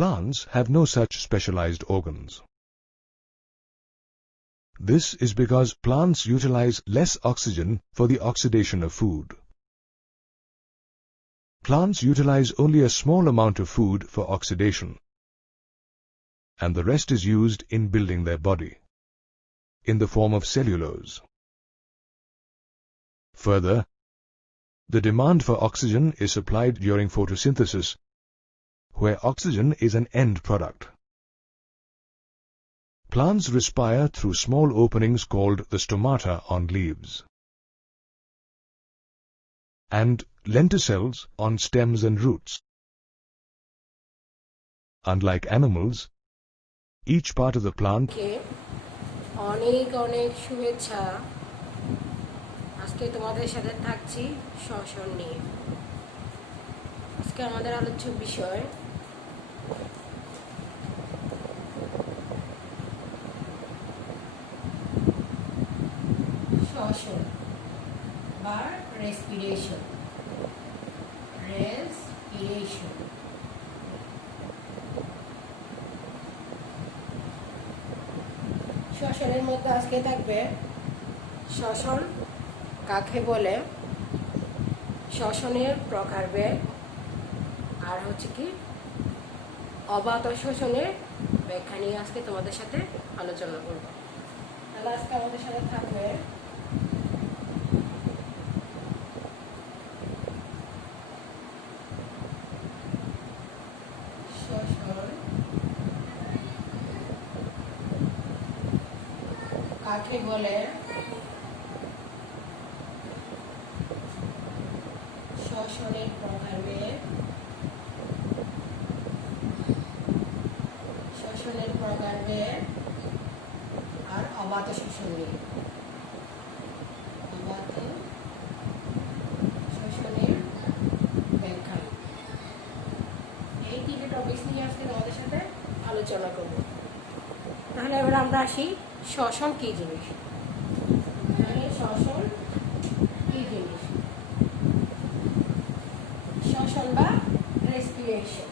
Plants have no such specialized organs. This is because plants utilize less oxygen for the oxidation of food. Plants utilize only a small amount of food for oxidation, and the rest is used in building their body, in the form of cellulose. Further, the demand for oxygen is supplied during photosynthesis, where oxygen is an end product. Plants respire through small openings called the stomata on leaves, and lenticels on stems and roots. Unlike animals, each part of the plant অনেক শুভেচ্ছা। আজকে তোমাদের সাথে থাকছি শ্বসন নিয়ে। আজকে আমাদের আলোচ্য বিষয় শ্বসন বা রেসপিরেশন। শ্বসনের মধ্যে আজকে থাকবে শ্বসন কাকে বলে, শ্বসনের প্রকারভেদ, আর হচ্ছে কি অবাত শ্বসনের ব্যাখ্যা নিয়ে আজকে তোমাদের সাথে আলোচনা করব। তাহলে আজকে আমাদের সাথে থাকবে শ্বসন কাকে বলে, শ্বসনের প্রকারভেদ, আর অবাত শ্বসন নিয়ে। অবাত শ্বসনের ব্যাখ্যা, এই তিনটে টপিকস নিয়ে আজকে আমাদের সাথে আলোচনা করব। তাহলে এবার আমরা আসি শ্বসন কি জিনিস। তাহলে শ্বসন কি জিনিস? শ্বসন বা রেসপিরেশন।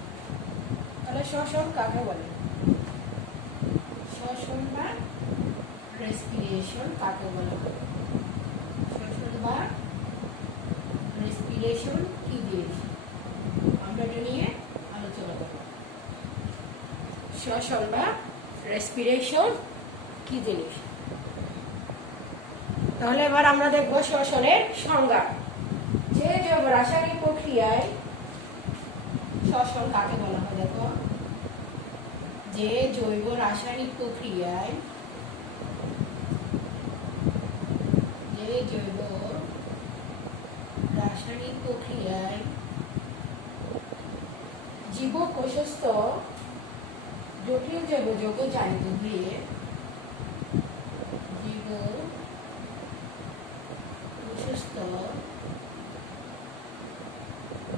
তাহলে শ্বসন কাকে বলে? শ্বসন বা রেসপিরেশন কাকে বলে? শ্বসন বা রেসপিরেশন কি জিনিস? আমরা এটা নিয়ে আলোচনা করব। শ্বসন বা রেসপিরেশন কি জিনিস? তাহলে এবার আমরা দেখব শ্বসনের সংজ্ঞা। যে জৈব রাসায়নিক প্রক্রিয়ায় শ্বসন কাকে বলা হয়? দেখো, যে জৈব রাসায়নিক প্রক্রিয়ায় জীবকোষস্থ জটিল জৈব যৌগ জারিত হয়ে জীবকোষস্থ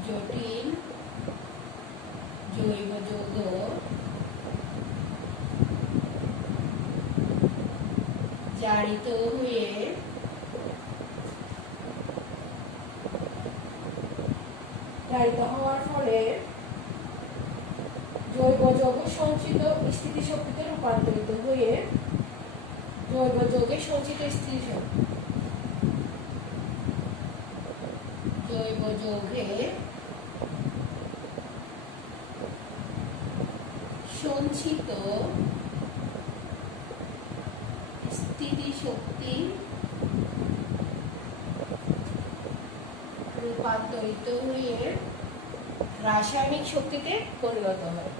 জটিল জৈব যৌগ জারিত হয়ে হওয়ার ফলে জৈব যৌগ সঞ্চিত স্থিতিশক্তিতে রূপান্তরিত হয়ে জৈব যৌগের সঞ্চিত জৈব যৌগে সঞ্চিত স্থিতিশক্তি রূপান্তরিত হয়ে রাসায়নিক শক্তিতে পরিণত হয়।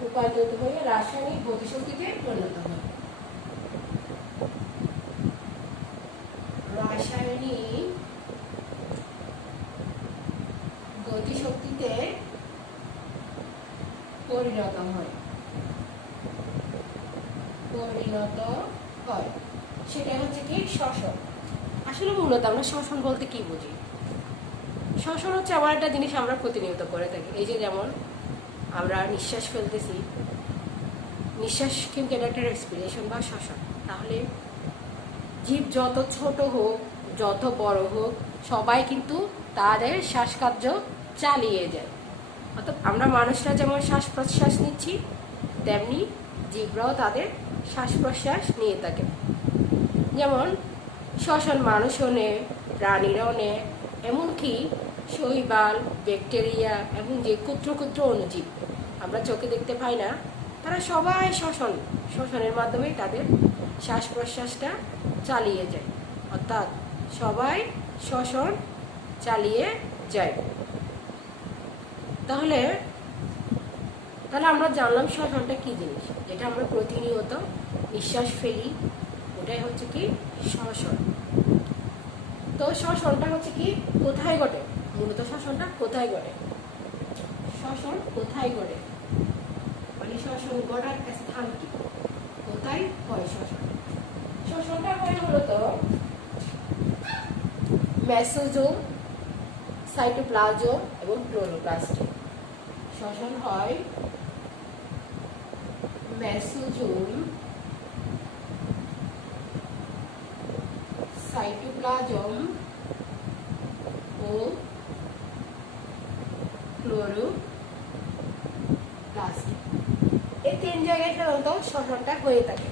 রূপান্তরিত হয়ে রাসায়নিক গতিশক্তিতে পরিণত হয়। রাসায়নিক গতিশক্তিতে পরিণত হয়। সেটা হচ্ছে কি শ্বসন। আসলে মূলত আমরা শ্বসন বলতে কি বুঝি? শ্বসন হচ্ছে এমন একটা জিনিস আমরা প্রতিনিয়ত করে থাকি। এই যে যেমন আমরা নিঃশ্বাস ফেলতেছি, নিঃশ্বাস কিন্তু এটা একটা রেসপিরেশন বা শ্বসন। তাহলে জীব যত ছোট হোক যত বড় হোক সবাই কিন্তু তাদের শ্বাসকার্য চালিয়ে যায়। অর্থাৎ আমরা মানুষরা যেমন শ্বাস প্রশ্বাস নিচ্ছি, তেমনি জীবরাও তাদের শ্বাস প্রশ্বাস নিয়ে থাকে। যেমন শ্বসন মানুষও নেয়, প্রাণীরাও নেয়, এমনকি শৈবাল, ব্যাকটেরিয়া এবং যে ক্ষুদ্র ক্ষুদ্র অণুজীব আমরা চোখে দেখতে পাই না, তারা সবাই শ্বসনের মাধ্যমে তাদের শ্বাস প্রশ্বাসটা চালিয়ে যায়। অর্থাৎ সবাই শ্বসন চালিয়ে যায়। তাহলে আমরা জানলাম শ্বসনটা কি জিনিস, যেটা আমরা প্রতিনিয়ত নিঃশ্বাস ফেলি, ওটাই হচ্ছে কি শ্বসন। তো শ্বসনটা হচ্ছে কি কোথায় ঘটে, মূলত শ্বসনটা কোথায় ঘটে, শ্বসন কোথায় ঘটে, মানে শ্বসন ঘটার স্থান কি, কোথায় হয় শ্বসন? শ্বসনটা হয় মূলত মেসোজোম, সাইটোপ্লাজম এবং ক্লোরোপ্লাস্টে। শ্বসন হয় মেসোজোম, সাইটোপ্লাজম ও ক্লোরোপ্লাস্ট, এই তিন জায়গায় সাধারণত শ্বসনটা হয়ে থাকে।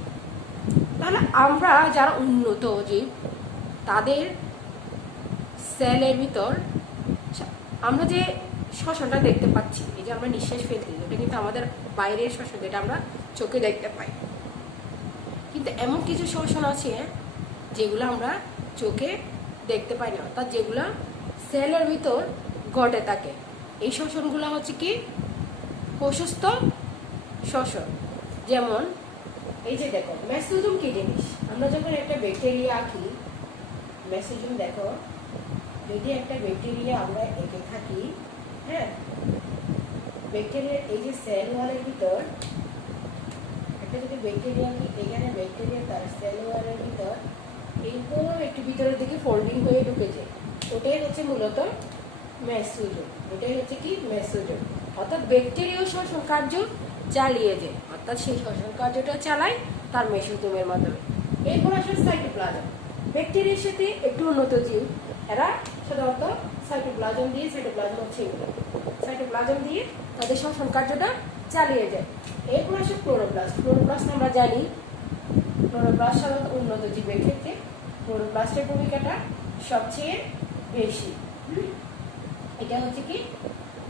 তাহলে আমরা যারা উন্নত জীব, তাদের সেলের ভিতর আমরা যে শ্বসনটা দেখতে পাচ্ছি, এই যে আমরা নিঃশ্বাস ফেলছি, এটা কিন্তু আমাদের বাইরের শ্বসন, যেটা আমরা চোখে দেখতে পাই। কিন্তু এমন কিছু শ্বসন আছে যেগুলো আমরা চোখে দেখতে পাই না, অর্থাৎ যেগুলো সেলের ভিতর ঘটে থাকে। এই শ্বসনগুলো হচ্ছে কি কোষস্থ শ্বসন। যেমন এই যে দেখো মেসোজোম কি জিনিস, আমরা যখন একটা ব্যাকটেরিয়া আঁকি, মেসোজোম দেখো, যদি একটা ব্যাকটেরিয়া আমরা এঁকে থাকি, হ্যাঁ, ব্যাকটেরিয়ার এই যে সেল ওয়ালের ভিতর একটা যদি ব্যাকটেরিয়া কি, এখানে ব্যাকটেরিয়া তার সেল ওয়ালের ভিতর এইরকম একটু ভিতরের দিকে ফোল্ডিং হয়ে ঢুকেছে, ওটাই হচ্ছে মূলত মেসোজোম। এটাই হচ্ছে কি মেসোজোম। অর্থাৎ ব্যাকটেরিয়া শ্বসন কার্য চালিয়ে যায়, অর্থাৎ সেই শ্বসন কার্যটা চালায় তার মেসোজোমের মাধ্যমে। এরপর আসলে সাইটোপ্লাজম, ব্যাকটেরিয়ার সাথে একটু উন্নত জীব, এরা সাধারণত সাইটোপ্লাজম দিয়ে, সাইটোপ্লাজম হচ্ছে এগুলো, সাইটোপ্লাজম দিয়ে তাদের শ্বসন কার্যটা চালিয়ে যায়। এরপর আসে ক্লোরোপ্লাস্ট। ক্লোরোপ্লাস্ট আমরা জানি, ক্লোরোপ্লাস্ট সাধারণত উন্নত জীবের ক্ষেত্রে ক্লোরোপ্লাস্টের ভূমিকাটা সবচেয়ে বেশি। এটা হচ্ছে কি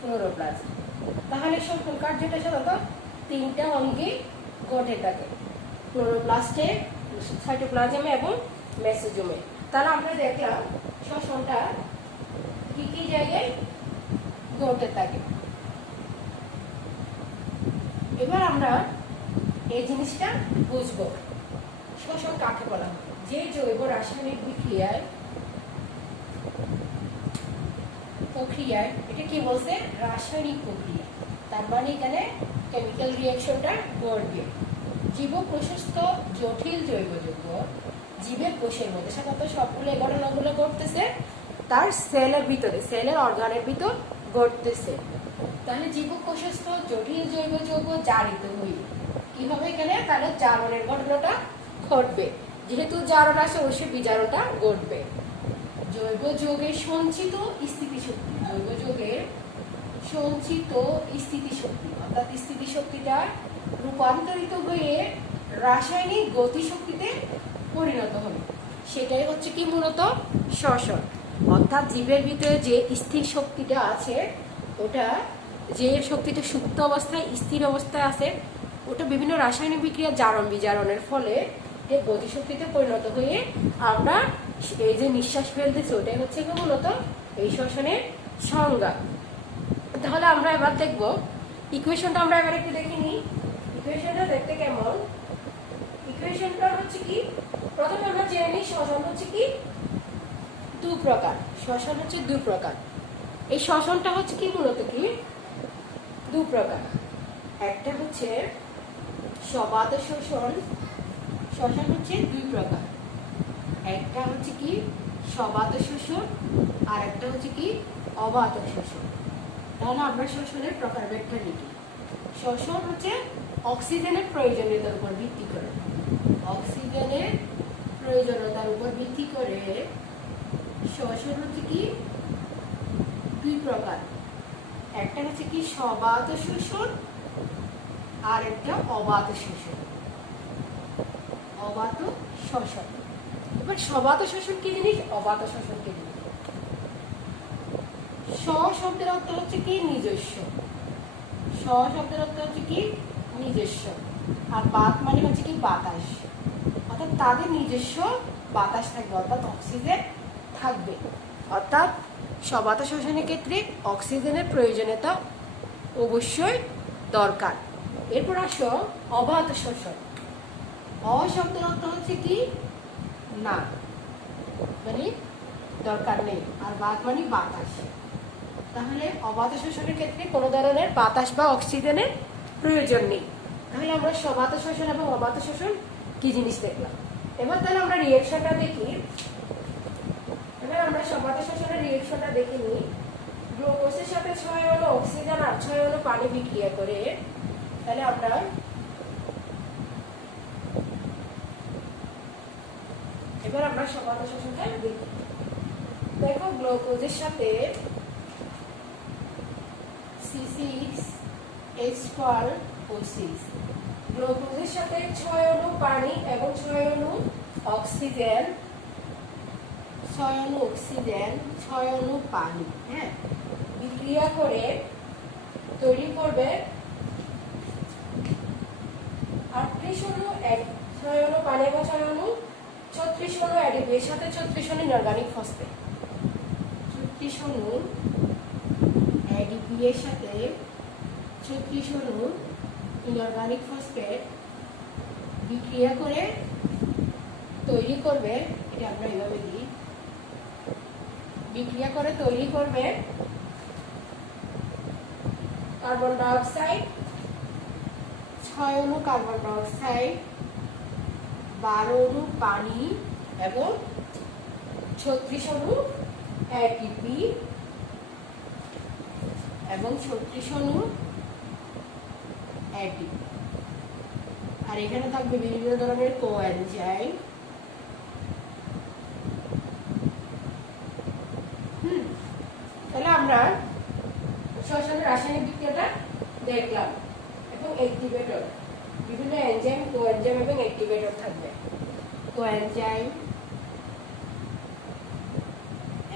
ক্লোরোপ্লাস্ট। তাহলে শ্বসন কার্যটা সাধারণত তিনটা অঙ্গে ঘটে থাকে, ক্লোরোপ্লাস্টে, সাইটোপ্লাজমে এবং মেসোজোমে। তাহলে আমরা দেখলাম শ্বসনটা কি কি জায়গায় ঘটে থাকে। এবার আমরা এই জিনিসটা বুঝবো, শ্বসন কাকে বলা হয়। যে জৈব রাসায়নিক প্রক্রিয়ায়, এটা কি বলছে, রাসায়নিক প্রক্রিয়া, তার মানে এখানে কেমিক্যাল রিঅ্যাকশনটা ঘটবে। জীব প্রশস্ত জটিল জৈব যৌগ জীবের কোষের মধ্যে, সাধারণত সবগুলো এই ঘটনাগুলো ঘটতেছে তার সেলের ভিতরে, সেলের অর্গানের ভিতর ঘটতেছে। তাহলে জীব কোষস্থ জটিল জৈব যৌগ জারিত হই, কি হবে এখানে, তাহলে জারণের ঘটনাটা ঘটবে। যেহেতু জারণ আসে, অবশ্যই বিজারণটা ঘটবে। জৈব যৌগের সঞ্চিত স্থিতিশক্তি, জৈব যৌগের সঞ্চিত স্থিতিশক্তি, অর্থাৎ স্থিতিশক্তিটা রূপান্তরিত হয়ে রাসায়নিক গতিশক্তিতে পরিণত হবে, সেটাই হচ্ছে কি মূলত শ্বসন। অর্থাৎ জীবের ভিতরে যে স্থির শক্তিটা আছে, ওটা যে শক্তিটা সুপ্ত অবস্থায় স্থির অবস্থায় আছে, ওটা বিভিন্ন রাসায়নিক বিক্রিয়া জারণ বিজারণের ফলে যে গতিশক্তিতে পরিণত হয়ে আমরা এই যে নিঃশ্বাস ফেলতেছি, ওটাই হচ্ছে কি মূলত এই শ্বসনের সংজ্ঞা। তাহলে আমরা এবার দেখব ইকুয়েশনটা, আমরা এবার একটু দেখে নিই ইকুয়েশনটা দেখতে কেমন। ইকুয়েশনটা হচ্ছে কি, প্রথমে আমরা জেনে নিই শ্বসন হচ্ছে কি দু প্রকার, শ্বসন হচ্ছে দু প্রকার। এই শ্বসনটা হচ্ছে কি মূলত কি দু প্রকার, একটা হচ্ছে সবাত শোষণ, শ্বসন হচ্ছে দুই প্রকার, একটা হচ্ছে কি সবাত শোষণ আর একটা হচ্ছে কি অবাত শোষণ। তাহলে আমরা শ্বসনের প্রকারভেদটা লিখি। শ্বসন হচ্ছে অক্সিজেনের প্রয়োজনীয়তার উপর ভিত্তি করে, অক্সিজেনের প্রয়োজনীয়তার উপর ভিত্তি করে শ্বসন হচ্ছে কি দুই প্রকার, একটা হচ্ছে কি সবাত শোষণ আর একটা অবাত শোষণ। অবাত শোষণ। এবার সবাত শোষণ কি জিনিস, অবাত শোষণ কি জিনিস? স শব্দের অর্থ হচ্ছে কি নিজস্ব, স শব্দের অর্থ হচ্ছে কি নিজস্ব, আর বাত মানে হচ্ছে কি বাতাস, অর্থাৎ তাদের নিজস্ব বাতাস থাকবে, অর্থাৎ অক্সিজেন থাকবে। অর্থাৎ সবাত শোষণের ক্ষেত্রে অক্সিজেনের প্রয়োজনীয়তা অবশ্যই দরকার। এরপর আসো অবাত শোষণ। অ শব্দের অর্থ হচ্ছে কি না, মানে দরকার নেই, আর বাত মানে বাতাস। তাহলে অবাত শোষণের ক্ষেত্রে কোনো ধরনের বাতাস বা অক্সিজেনের প্রয়োজন নেই। তাহলে আমরা সবাত শোষণ এবং অবাত শোষণ কি জিনিস দেখলাম। এবার তাহলে আমরা রিয়েকশনটা দেখি। এবার আমরা সবাত শোষণের রিয়েকশনটা দেখে নিই। গ্লুকোজের সাথে 6 অণু অক্সিজেন আর 6 অণু পানি বিক্রিয়া করে, তাহলে আমরা এবার আমরা সবাত শোষণটা দেখি। দেখো গ্লুকোজের সাথে C6H12O6, গ্লুকোজের সাথে 6 অণু পানি এবং 6 অণু অক্সিজেন, 6 অণু অক্সিজেন 6 অণু পানি, হ্যাঁ, বিক্রিয়া করে তৈরি করবে 38 অণু 6 অণু পানি এবং 6 অণু 36 অণু অ্যাডিপি, এর সাথে 36 অণু ইনঅর্গানিক ফসফেট। 36 অণু অ্যাডিপি এর সাথে 36 অণু ইনঅর্গানিক ফসফেট বিক্রিয়া করে তৈরি করবে, এটা আমরা এইভাবে দিই, বিক্রিয়া করে তৈরি করবে কার্বন ডাইঅক্সাইড, 6 অণু কার্বন ডাইঅক্সাইড, 12 অণু পানি এবং 36 অণু অ্যাটিপি এবং 36 অণু অ্যাটিপি। আর এখানে থাকবে বিভিন্ন ধরনের কোএনজাইম। তাহলে আমরা শ্বসনের রাসায়নিক বিক্রিয়াটা দেখলাম এবং অ্যাক্টিভেটর, বিভিন্ন এনজাইম, কোএনজাইম এবং অ্যাক্টিভেটর থাকবে। কোএনজাইম,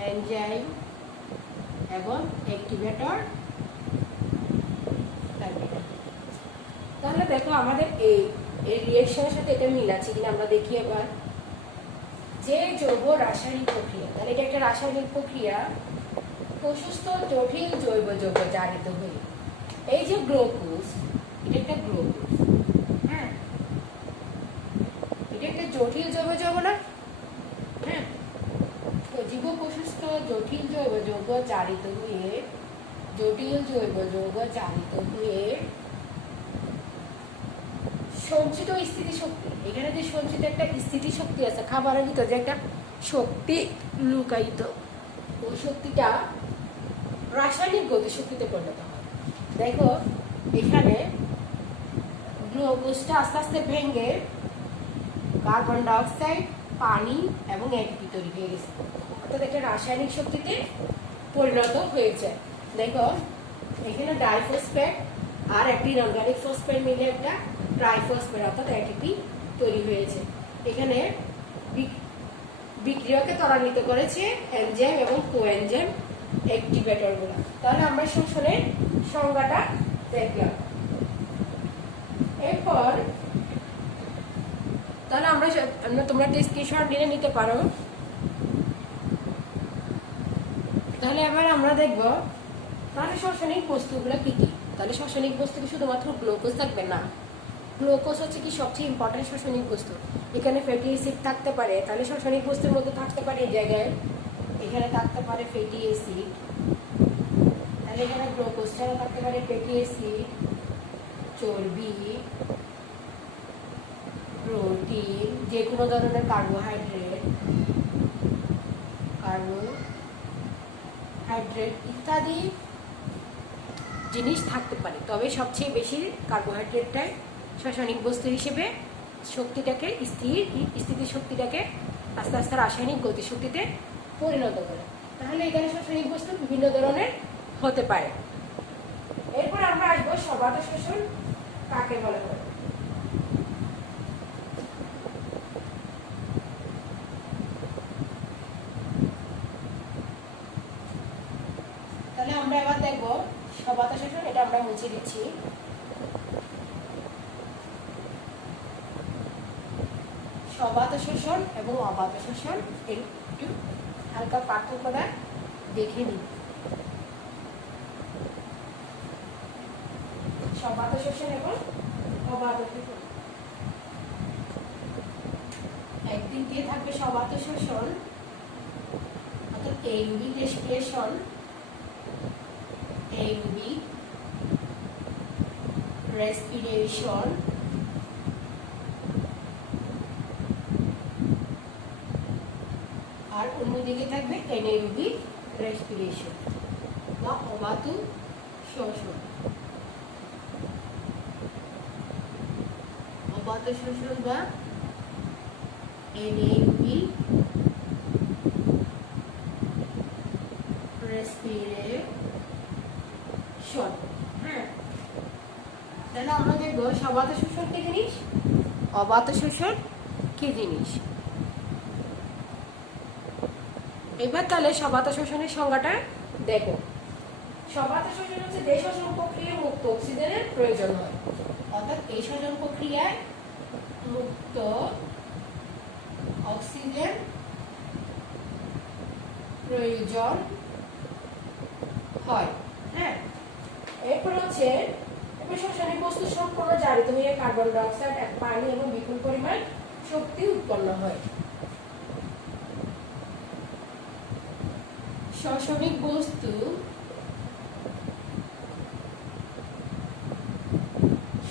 এনজাইম এবং অ্যাক্টিভেটর থাকবে। তাহলে দেখো আমাদের এই রিঅ্যাকশনের সাথে এটা মিল আছে কিনা আমরা দেখি এবার। যে যৌগ রাসায়নিক প্রক্রিয়া, তাহলে এটা একটা রাসায়নিক প্রক্রিয়া, প্রশস্ত জটিল জৈব যৌগ জারিত হয়ে, এই যে গ্লুকোজ, এটা একটা গ্লুকোজ, হ্যাঁ, এটা একটা জটিল জৈব যৌগ না, হ্যাঁ, জীব প্রশস্ত জটিল জৈব যৌগ জারিত হয়ে, জটিল জৈব যৌগ জারিত হয়ে সঞ্চিত স্থিতি শক্তি, এখানে যে সঞ্চিত একটা স্থিতি শক্তি আছে, খাবারের ভিতরে যে একটা শক্তি লুকায়িত, ওই শক্তিটা রাসায়নিক গতিশক্তিতে পরিণত হয়। দেখো এখানে গ্লুকোজটা আস্তে আস্তে ভেঙে কার্বন ডাইঅক্সাইড, পানি এবং অ্যাটিপি তৈরি হয়ে গেছে, অর্থাৎ একটা রাসায়নিক শক্তিতে পরিণত হয়েছে। দেখো এখানে ডাইফসফেট আর একটি ইনঅর্গানিক ফসফেট মিলে একটা ট্রাইফসফেট অর্থাৎ অ্যাটিপি তৈরি হয়েছে। এখানে বিক্রিয়াকে ত্বরান্বিত করেছে এনজাইম এবং কোএনজাইম অ্যাক্টিভেটরগুলো। তাহলে আমরা শোষণের সংজ্ঞাটা দেখলাম। এরপর তাহলে আমরা তোমরা স্ক্রিনশট নিয়ে নিতে পারো। তাহলে এবার আমরা দেখব তাহলে রাসায়নিক বস্তুগুলো কি কি। তাহলে রাসায়নিক বস্তু কি শুধুমাত্র গ্লুকোজ থাকবে না, গ্লুকোজ হচ্ছে কি সবচেয়ে ইম্পর্টেন্ট রাসায়নিক বস্তু। এখানে ফ্যাটি অ্যাসিড থাকতে পারে, তাহলে রাসায়নিক বস্তুর মধ্যে থাকতে পারে এই জায়গায়, এখানে থাকতে পারে ফ্যাটি অ্যাসিড, তাহলে এখানে গ্লুকোজ ছাড়া থাকতে পারে ফ্যাটি অ্যাসিড, চর্বি, প্রোটিন, যে কোনো ধরনের কার্বোহাইড্রেট ইত্যাদি জিনিস থাকতে পারে। তবে সবচেয়ে বেশি কার্বোহাইড্রেটটাই রাসায়নিক বস্তু হিসেবে শক্তিটাকে স্থিতি শক্তিটাকে আস্তে আস্তে রাসায়নিক গতিশক্তিতে পরিণত করে। তাহলে এখানে রাসায়নিক বস্তু বিভিন্ন ধরনের হতে পারে। এরপর আমরা আসবো সবাত শোষণ কাকে বলে। তাহলে আমরা এবার দেখবো সবাত শোষণ, এটা আমরা মুছে দিচ্ছি। সবাত শোষণ এবং অবাত শোষণ একটু হালকা পার্থক্যটা দেখে নিই। সবাত শোষণ এবং অবাত শোষণ, একদিক দিয়ে থাকবে সবাত শোষণ অর্থাৎ এরোবিক রেসপিরেশন, এরোবিক রেসপিরেশন, আর অন্যদিকে থাকবে এনারোবিক রেসপিরেশন বা অবাত শ্বসন। অবাত শ্বসন বা এনারোবিক রেসপিরেশন। হ্যাঁ, তাহলে আমরা দেখবো সবাত শোষণ কি জিনিস, অবাত শোষণ কি জিনিস। এবার তাহলে সবাত শোষণের সংজ্ঞাটা দেখো। সবাত শোষণ হচ্ছে যে শ্বসন প্রক্রিয়ায় মুক্ত অক্সিজেনের প্রয়োজন হয়, অর্থাৎ এই শ্বসন প্রক্রিয়ায় মুক্ত অক্সিজেন প্রয়োজন হয়। হ্যাঁ, এরপর হচ্ছে শ্বসনিক বস্তু সম্পূর্ণ জারিত হয়ে কার্বন ডাই অক্সাইড, পানি এবং বিপুল পরিমাণ শক্তি উৎপন্ন হয়। শ্বসনিক বস্তু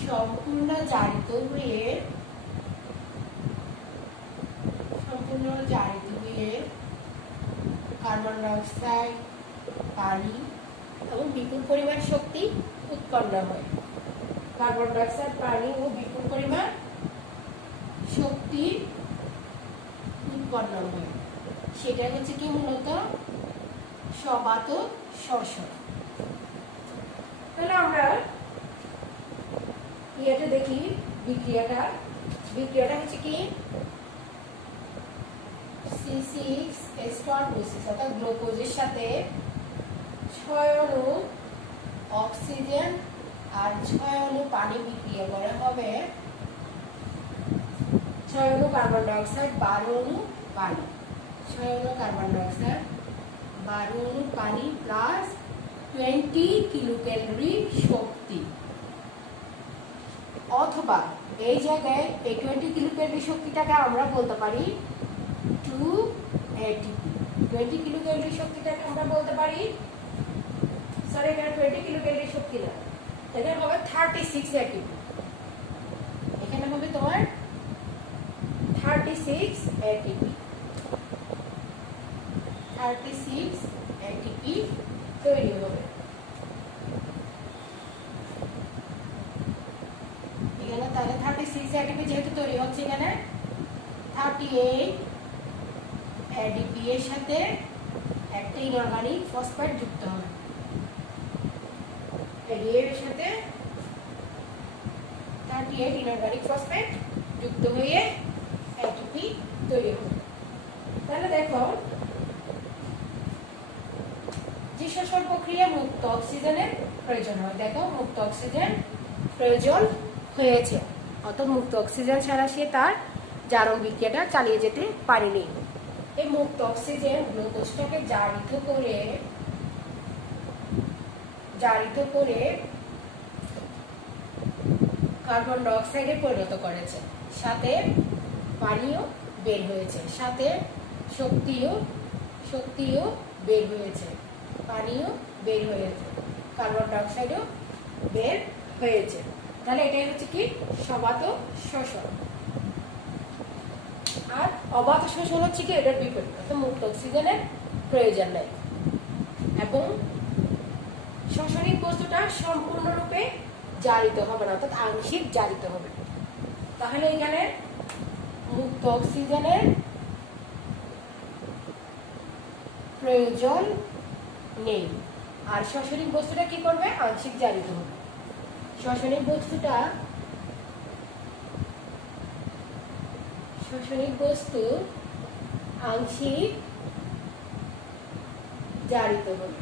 সম্পূর্ণ জারিত হয়ে কার্বন ডাই অক্সাইড, পানি এবং বিপুল পরিমাণ শক্তি উৎপন্ন হয়। কার্বন ডাই অক্সাইড, পানি ও বিপুল পরিমাণ শক্তি উৎপন্ন হয়, সেটা হচ্ছে কি মূলত সবাত শ্বসন। তাহলে আমরা ইয়েটা দেখি, বিক্রিয়াটা হচ্ছে কি C6H12O6 অর্থাৎ গ্লুকোজের সাথে 6 অণু অক্সিজেন আর 6 অণু পানি বিক্রিয়া করা হবে 6 অণু কার্বন ডাই অক্সাইড, 12 অণু পানি, 6 অণু কার্বন ডাই অক্সাইড, 12 অণু পানি প্লাস 20 কিলোক্যালোরি শক্তি। অথবা এই জায়গায় এই 20 কিলোক্যালোরি শক্তিটাকে আমরা বলতে পারি 2 ATP। 20 কিলোক্যালোরি শক্তিটাকে আমরা বলতে পারি, সরি এখানে 20 কিলোক্যালোরি শক্তি না, এখানে হবে 36 ATP। এখানে হবে তোমার 36 ATP। 36 ATP তৈরি হবে। এখানে তাহলে 36 ATP যেহেতু তৈরি হচ্ছে, এখানে 38 ADP এর সাথে একটা ইনঅর্গানিক ফসফেট যুক্ত হবে। এর সাথে 38 ইনঅর্গানিক ফসফেট যুক্ত হয়ে ATP তৈরি হবে। তাহলে দেখো, যে শ্বসন প্রক্রিয়া মুক্ত অক্সিজেনের প্রয়োজন হয়, দেখো মুক্ত অক্সিজেন প্রয়োজন হয়েছে, অর্থাৎ মুক্ত অক্সিজেন ছাড়া সে তার জারণ বিক্রিয়াটা চালিয়ে যেতে পারেনি। এই মুক্ত অক্সিজেন গ্লুকোজটাকে জারিত করে কার্বন ডাই অক্সাইডে পরিণত করেছে, সাথে পানিও বের হয়েছে, সাথে শক্তিও বের হয়েছে, পানিও বের হয়েছে, কার্বন ডাই অক্সাইডও বের হয়েছে। তাহলে এটাই হচ্ছে কি সবাত শোষণ। আর অবাত শোষণ হচ্ছে কি এটার বিপরীত, অর্থাৎ মুক্ত অক্সিজেনের প্রয়োজন নেই এবং শ্বসনিক বস্তুটা সম্পূর্ণরূপে জারিত হবে না, অর্থাৎ আংশিক জারিত হবে। তাহলে এখানে মুক্ত অক্সিজেনের প্রয়োজন নেই। আর শ্বসনিক বস্তুটা কি করবে? আংশিক জারিত হবে। শ্বসনিক বস্তু আংশিক জারিত হবে।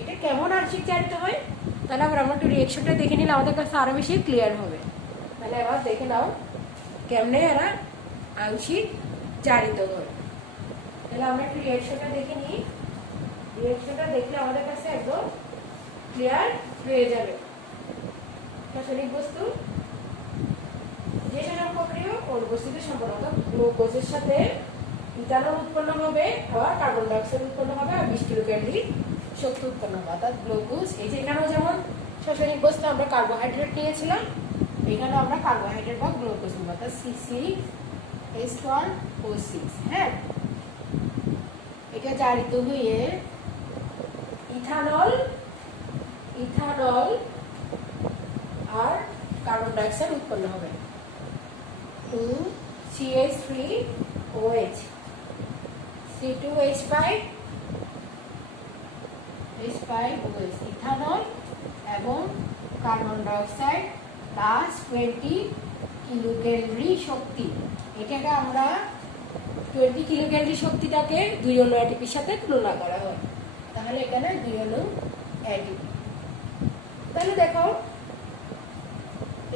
এটা কেমন আংশিক জারিত হয়? তাহলে আমরা একটু রিঅ্যাকশনটা দেখে নিলে আমাদের কাছে আরো বেশি ক্লিয়ার হবে। তাহলে আবার দেখে নাও কেমনে এরা আংশিক জারিত হয়। তাহলে আমরা একটু রিঅ্যাকশনটা দেখে নিই। রিঅ্যাকশনটা দেখলে আমাদের কাছে একদম ক্লিয়ার হয়ে যাবে। রাসায়নিক বস্তু যে শোষণ প্রক্রিয়া অনুপস্থিতি সম্পন্ন, গ্লুকোজের সাথে ইথানল উৎপন্ন হবে, আবার কার্বন ডাই অক্সাইড উৎপন্ন হবে, আর 20 কিলোক্যালোরি শক্তি উৎপন্ন হবে। অর্থাৎ গ্লুকোজ, এই যে এখানেও যেমন রাসায়নিক বস্তু আমরা কার্বোহাইড্রেট নিয়েছিলাম, এখানেও আমরা কার্বোহাইড্রেট বা গ্লুকোজ নেব, অর্থাৎ CCH1O6। হ্যাঁ, এটা জারিত হয়ে ইথানল আর কার্বন ডাই অক্সাইড উৎপন্ন হবে, 2CH3OH, C2H5OH, ইথানল এবং carbon die oxide plus 20 kilocalorie শক্তি। এটাকে আমরা 20 কিলোক্যালোরি শক্তিটাকে 2 অণু এটিপির সাথে তুলনা করা হয়। তাহলে এখানে 2 অণু এটিপি। তাহলে দেখো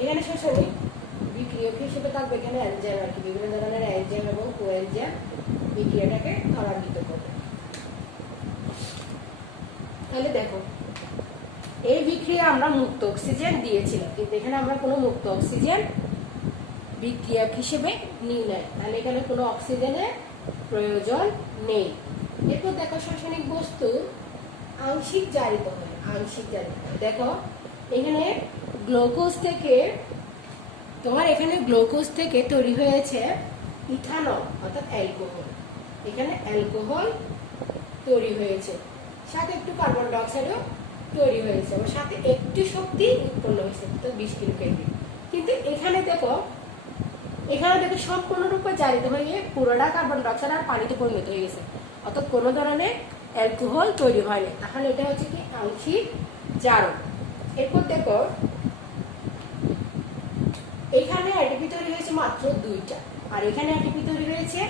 এখানে শ্বসনিক বিক্রিয়ক হিসেবে থাকবে এখানে এনজাইম, আর কি বিভিন্ন ধরনের এনজাইম এবং কোএনজাইম বিক্রিয়াটাকে ত্বরান্বিত করবে। তাহলে দেখো এই বিক্রিয়া আমরা মুক্ত অক্সিজেন দিয়েছিলাম, কিন্তু এখানে আমরা কোনো মুক্ত অক্সিজেন বিক্রিয়ক হিসেবে নিই নাই, তাহলে এখানে কোনো অক্সিজেনের প্রয়োজন নেই। এরপর দেখো শ্বসনিক বস্তু আংশিক জারিত হয়। দেখো এখানে গ্লুকোজ থেকে তৈরি হয়েছে ইথানল, অর্থাৎ অ্যালকোহল। এখানে অ্যালকোহল তৈরি হয়েছে, সাথে একটু কার্বন ডাই অক্সাইডও তৈরি হয়েছে, এবং সাথে একটু শক্তি উৎপন্ন হয়েছে, অর্থাৎ 20 কিলোক্যালোরি। কিন্তু এখানে দেখো সম্পূর্ণরূপে জারিত হয়ে পুরোটা কার্বন ডাই অক্সাইড আর পানিতে পরিণত হয়ে গেছে, অর্থাৎ কোনো ধরনের অ্যালকোহল তৈরি হয়নি। তাহলে এটা হচ্ছে কি আংশিক জারণ। এরপর দেখো এখানে এটিপি তৈরি হয়েছে মাত্র 2টা, আর এখানে এটিপি তৈরি হয়েছে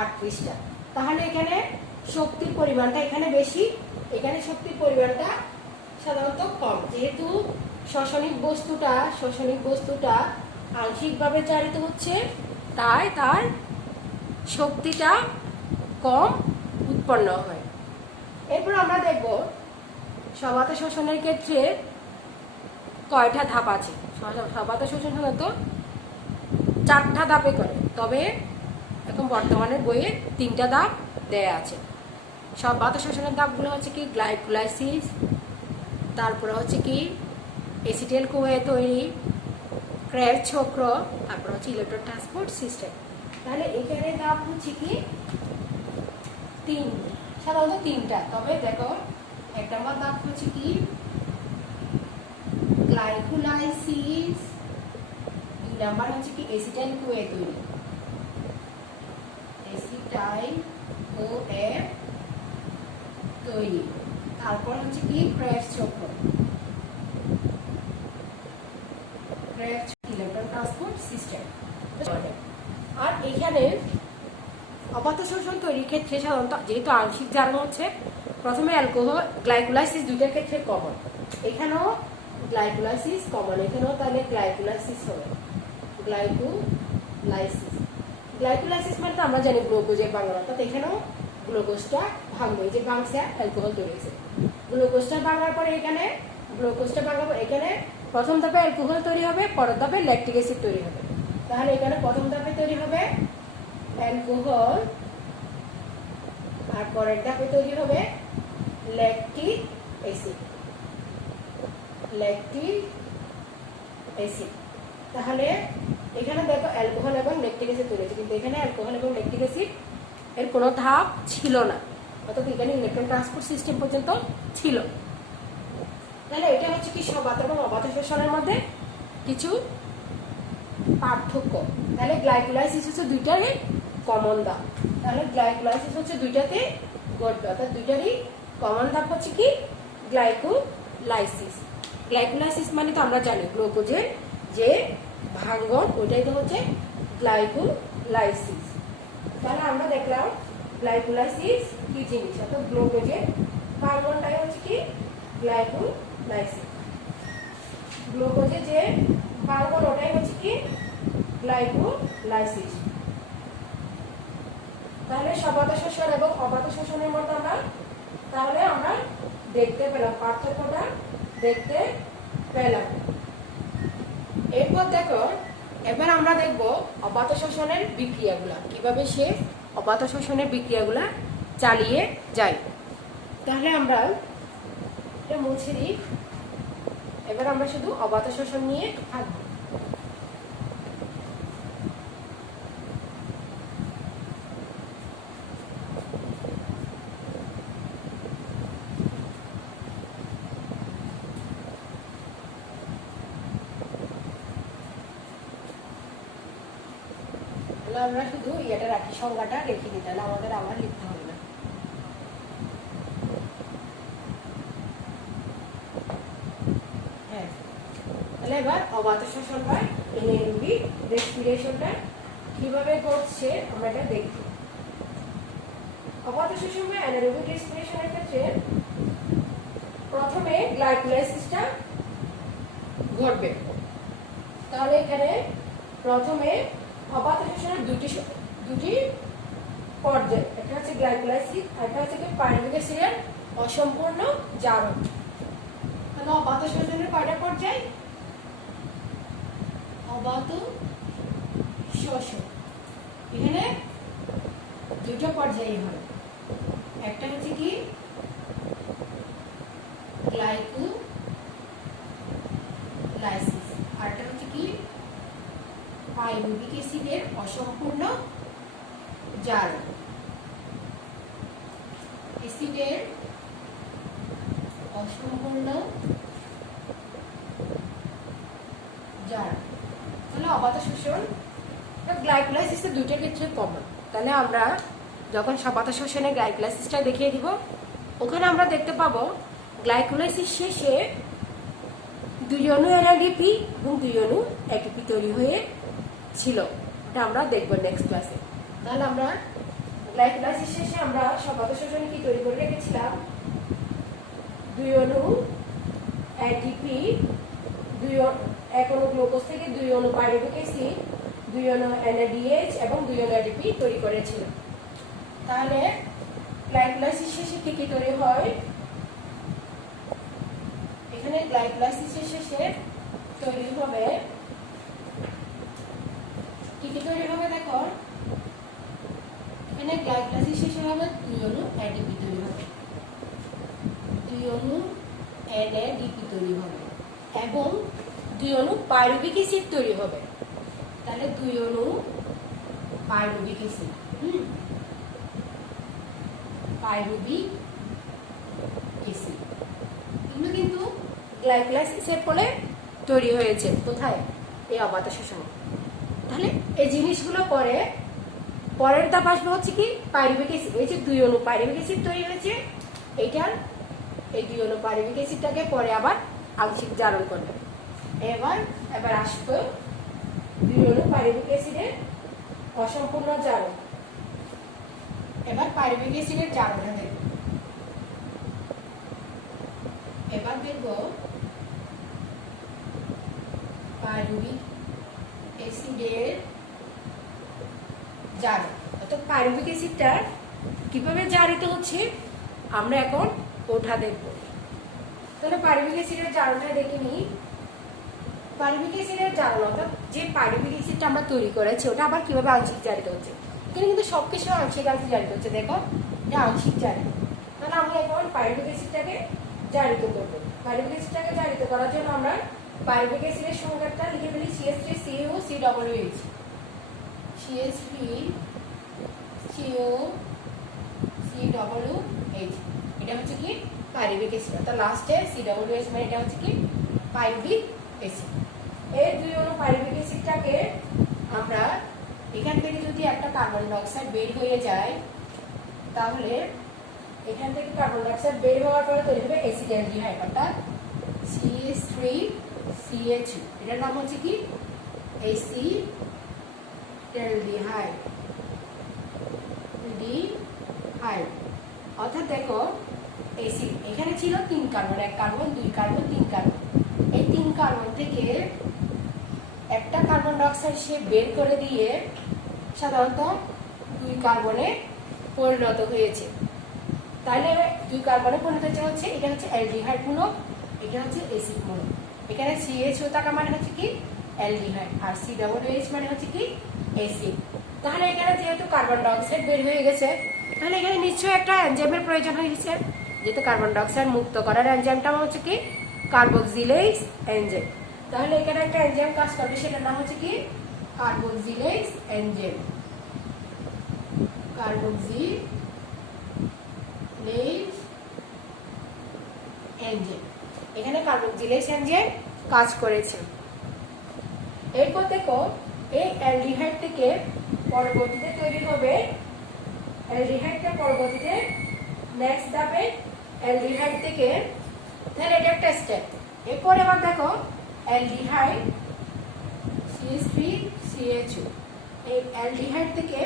38টা। তাহলে এখানে শক্তির পরিমাণটা এখানে বেশি, এখানে শক্তির পরিমাণটা সাধারণত কম। যেহেতু শ্বসনিক বস্তুটা আংশিকভাবে জারিত হচ্ছে, তাই তার শক্তিটা কম উৎপন্ন হয়। এরপর আমরা দেখব সবাত শোষণের ক্ষেত্রে কয়টা ধাপ আছে। সবাত শোষণ হয়তো 4টা ধাপে করে, তবে এখন বর্তমানে বইয়ে 3টা ধাপ দেয়া আছে। সবাত শোষণের ধাপগুলো হচ্ছে কি গ্লাইকোলাইসিস, তারপরে হচ্ছে কি এসিটাইল কোয়ে তৈরি, ক্র্যাশ চক্র, তারপর হচ্ছে ইলেকট্রন ট্রান্সপোর্ট সিস্টেম। তাহলে এখানে ধাপ হচ্ছে কি 3, সাধারণত 3টা। তবে দেখো 1 নম্বর ধাপ হচ্ছে কি গ্লাইকোলাইসিস, 2 নাম্বার হচ্ছে কি এসিটাইল কোয়ে তৈরি, তারপর হচ্ছে কি ক্র্যাশ চক্র, ইলেকট্রন ট্রান্সপোর্ট সিস্টেম। আর এখানে অবাত শোষণ তৈরির ক্ষেত্রে সাধারণত যেহেতু আংশিক জারণ হচ্ছে, প্রথমে অ্যালকোহল গ্লাইকোলাইসিস 2টার ক্ষেত্রে কমন, এখানেও গ্লাইকোলাইসিস কমন, এখানেও তাহলে গ্লাইকোলাইসিস হবে। গ্লাইকোলাইসিস মানে তো আমরা জানি গ্লুকোজের বাংলা, অর্থাৎ এখানেও গ্লুকোজটা ভাঙবে, এই যে ভাঙছে অ্যালকোহল তৈরি হয়েছে। গ্লুকোজটা ভাঙার পরে এখানে প্রথম ধাপে অ্যালকোহল তৈরি হবে, পরের ধাপে ল্যাকটিক অ্যাসিড তৈরি হবে। তাহলে এখানে প্রথম ধাপে তৈরি হবে অ্যালকোহল, আর পরের ধাপে তৈরি হবে ল্যাকটিক অ্যাসিড। তাহলে এখানে দেখো অ্যালকোহল এবং ল্যাকটিক অ্যাসিড তৈরি হয়েছে, কিন্তু এখানে অ্যালকোহল এবং ল্যাকটিক অ্যাসিড এর কোনো ধাপ ছিল না, অর্থাৎ এখানে ইলেকট্রন ট্রান্সপোর্ট সিস্টেম পর্যন্ত ছিল। তাহলে এটা হচ্ছে কি সবাত এবং অবাত শোষণের মধ্যে কিছু পার্থক্য। তাহলে গ্লাইকোলাইসিস হচ্ছে 2টারই কমন ধাপ, তাহলে গ্লাইকোলাইসিস হচ্ছে 2টাতে ঘটবে, অর্থাৎ দুইটারই কমন ধাপ হচ্ছে কি গ্লাইকোলাইসিস। গ্লাইকোলাইসিস মানে তো আমরা জানি গ্লুকোজের যে ভাঙ্গন ওইটাই তো হচ্ছে গ্লাইকোলাইসিস। তাহলে আমরা দেখলাম গ্লাইকোলাইসিস কি জিনিস, অর্থাৎ গ্লুকোজের ভাঙ্গনটাই হচ্ছে কি গ্লাইকোলাইসিস। গ্লুকোজের যে ভাঙ্গন ওটাই হচ্ছে কি গ্লাইকোলাইসিস। তাহলে সবাত শোষণ এবং অবাত শোষণের মধ্যে আমরা দেখতে পেলাম পার্থক্যটা দেখতে পেলাম। এরপর দেখো এবার আমরা দেখব অবাত শোষণের বিক্রিয়াগুলা, কিভাবে সে অবাত শোষণের বিক্রিয়াগুলা চালিয়ে যায়। তাহলে আমরা এটা মুছে দিই। এবার আমরা শুধু অবাত শোষণ নিয়ে থাকবো। আমরা শুধু এটা রাখি, সংজ্ঞাটা রেখে দিই, তাহলে আমাদের আবার লিখতে হবে না। হ্যাঁ, তাহলে এবার অবাত শোষণ বা এনারোবিক রেসপিরেশনটা কিভাবে ঘটছে আমরা এটা দেখি। অবাত শোষণ বা এনারোবিক রেসপিরেশনের ক্ষেত্রে প্রথমে গ্লাইকোলাইসিসটা ঘটবে। তাহলে এখানে প্রথমে অবাত শোষণের দুটি পর্যায়, একটা হচ্ছে গ্লাইকোলাইসিস, একটা হচ্ছে পাইরুভিক অ্যাসিডের অসম্পূর্ণ জারণ। তাহলে অবাত শোষণের কয়টা পর্যায়? অবাত শোষণ এখানে দুটো পর্যায়ে হয়, একটা হচ্ছে কি গ্লাইকোলাইসিস, আর একটা হচ্ছে কি পাইরুভিক অ্যাসিডের অসম্পূর্ণ জারণ। অ্যাসিডের অসম্পূর্ণ জারণ। তাহলে অবাত শোষণ গ্লাইকোলাইসিসের দুইটার ক্ষেত্রে কমন। তাহলে আমরা যখন অবাত শোষণে গ্লাইকোলাইসিসটা দেখিয়ে দিব, ওখানে আমরা দেখতে পাবো গ্লাইকোলাইসিস শেষে 2 অণু NADP এবং 2 অণু ATP তৈরি হয়ে ছিল। এটা আমরা দেখবো নেক্সট ক্লাসে। তাহলে আমরা গ্লাইকোলাইসিস শেষে আমরা অবাত শোষণ কি তৈরি করে রেখেছিলাম? 2 অণু ATP, 1 অণু গ্লুকোজ থেকে 2 অণু পাইরুভিক অ্যাসিড, 2 অণু NADH এবং 2 অণু ATP তৈরি করেছিল। তাহলে গ্লাইকোলাইসিস শেষে কি কি তৈরি হয়? এখানে গ্লাইকোলাইসিসের শেষে তৈরি হবে কি কি তৈরি হবে দেখো। এখানে গ্লাইকোলাইসিস শেষে হবে 2 অণু ATP তৈরি হবে, 2 অণু NADP তৈরি হবে এবং 2 অণু পাইরুভিক অ্যাসিড তৈরি হবে। তাহলে 2 অণু পাইরুভিক অ্যাসিড, পাইরুভিক অ্যাসিড এগুলো কিন্তু গ্লাইকোলাইসিসের ফলে তৈরি হয়েছে। কোথায়? এই অবাত শোষণে। তাহলে এই জিনিসগুলো করে পরের ধাপ আসবে হচ্ছে কি পাইরুভিক অ্যাসিড। এই যে 2 অণু পাইরুভিক অ্যাসিড তৈরি হয়েছে, এইটার এই 2 অণু পাইরুভিক অ্যাসিডটাকে পরে আবার আংশিক জারণ করবে। এবার আসবে 2 অণু পাইরুভিক অ্যাসিডের অসম্পূর্ণ জারণ। এবার পাইরুভিক অ্যাসিডের জারণটা দেখব। এবার দেখব পাইরুভিক অ্যাসিডের জারণ, অর্থাৎ পাইরুভিক অ্যাসিডটা কিভাবে জারিত হচ্ছে আমরা এখন ওঠা দেখব। তাহলে পাইরুভিক অ্যাসিডের জারণটা দেখে নিই। পাইরুভিক অ্যাসিডের জারণ অর্থাৎ যে পাইরুভিক অ্যাসিডটা আমরা তৈরি করেছি ওটা আবার কিভাবে আংশিক জারিত হচ্ছে। এখানে কিন্তু সবকিছু আংশিক জারিত হচ্ছে, দেখো এটা আংশিক জারিত। তাহলে আমরা এখন পাইরুভিক অ্যাসিডটাকে জারিত করবো। পাইরুভিক অ্যাসিডটাকে জারিত করার জন্য আমরা পাইরুভিক অ্যাসিডের সংজ্ঞাটা লিখে ফেলি CH3COCOOH, CH3COCOOH। এটা হচ্ছে কি পাইরুভিক অ্যাসিড, অর্থাৎ লাস্টে COOH মানে এটা হচ্ছে কি পাইরুভিক অ্যাসিড। এই 2 অণু পাইরুভিক অ্যাসিডটাকে আমরা এখান থেকে যদি একটা কার্বন ডাই অক্সাইড বের হয়ে যায়, তাহলে এখান থেকে কার্বন ডাইঅক্সাইড বের হওয়ার পরে তৈরি হবে অ্যাসিটালডিহাইড অর্থাৎ CH3CH2 এটার নাম হচ্ছে কি অ্যাসিটালডিহাইড অর্থাৎ দেখো অ্যাসিড এখানে ছিল 3 কার্বন, 1 কার্বন 2 কার্বন 3 কার্বন। এই 3 কার্বন থেকে একটা কার্বন ডাইঅক্সাইড সে বের করে দিয়ে সাধারণত 2 কার্বনে পরিণত হয়েছে। তাহলে 2 কার্বনে পরিণত হচ্ছে এটা হচ্ছে অ্যালডিহাইড মূলক, এটা হচ্ছে অ্যাসিড মূলক। এখানে CH থাকা মানে হচ্ছে কি অ্যালডিহাইড আর COOH মানে হচ্ছে কি অ্যাসিড। তাহলে এখানে যেহেতু কার্বন ডাইঅক্সাইড বের হয়ে গেছে তাহলে এখানে নিশ্চয়ই একটা এনজাইমের প্রয়োজন হয়েছে, যেহেতু কার্বন ডাইঅক্সাইড মুক্ত করার এনজাইমটা হচ্ছে কি কার্বক্সিলেজ এনজাইম। তাহলে এখানে একটা এনজাইম কাজ করবে, সেটার নাম হচ্ছে কি কার্বক্সিলেজ এনজাইম। কার্বক্সিলেজ এনজাইম, এখানে কার্বক্সিলেজ এনজাইম কাজ করেছে। এরপর দেখো এই অ্যালডিহাইড থেকে পরবর্তীতে তৈরি হবে অ্যালডিহাইডটা পরবর্তীতে নেক্সট ধাপে অ্যালডিহাইড থেকে, তাহলে এটা একটা স্টেপ। এরপর এবার দেখো অ্যালডিহাইড CH3CH2 এই অ্যালডিহাইড থেকে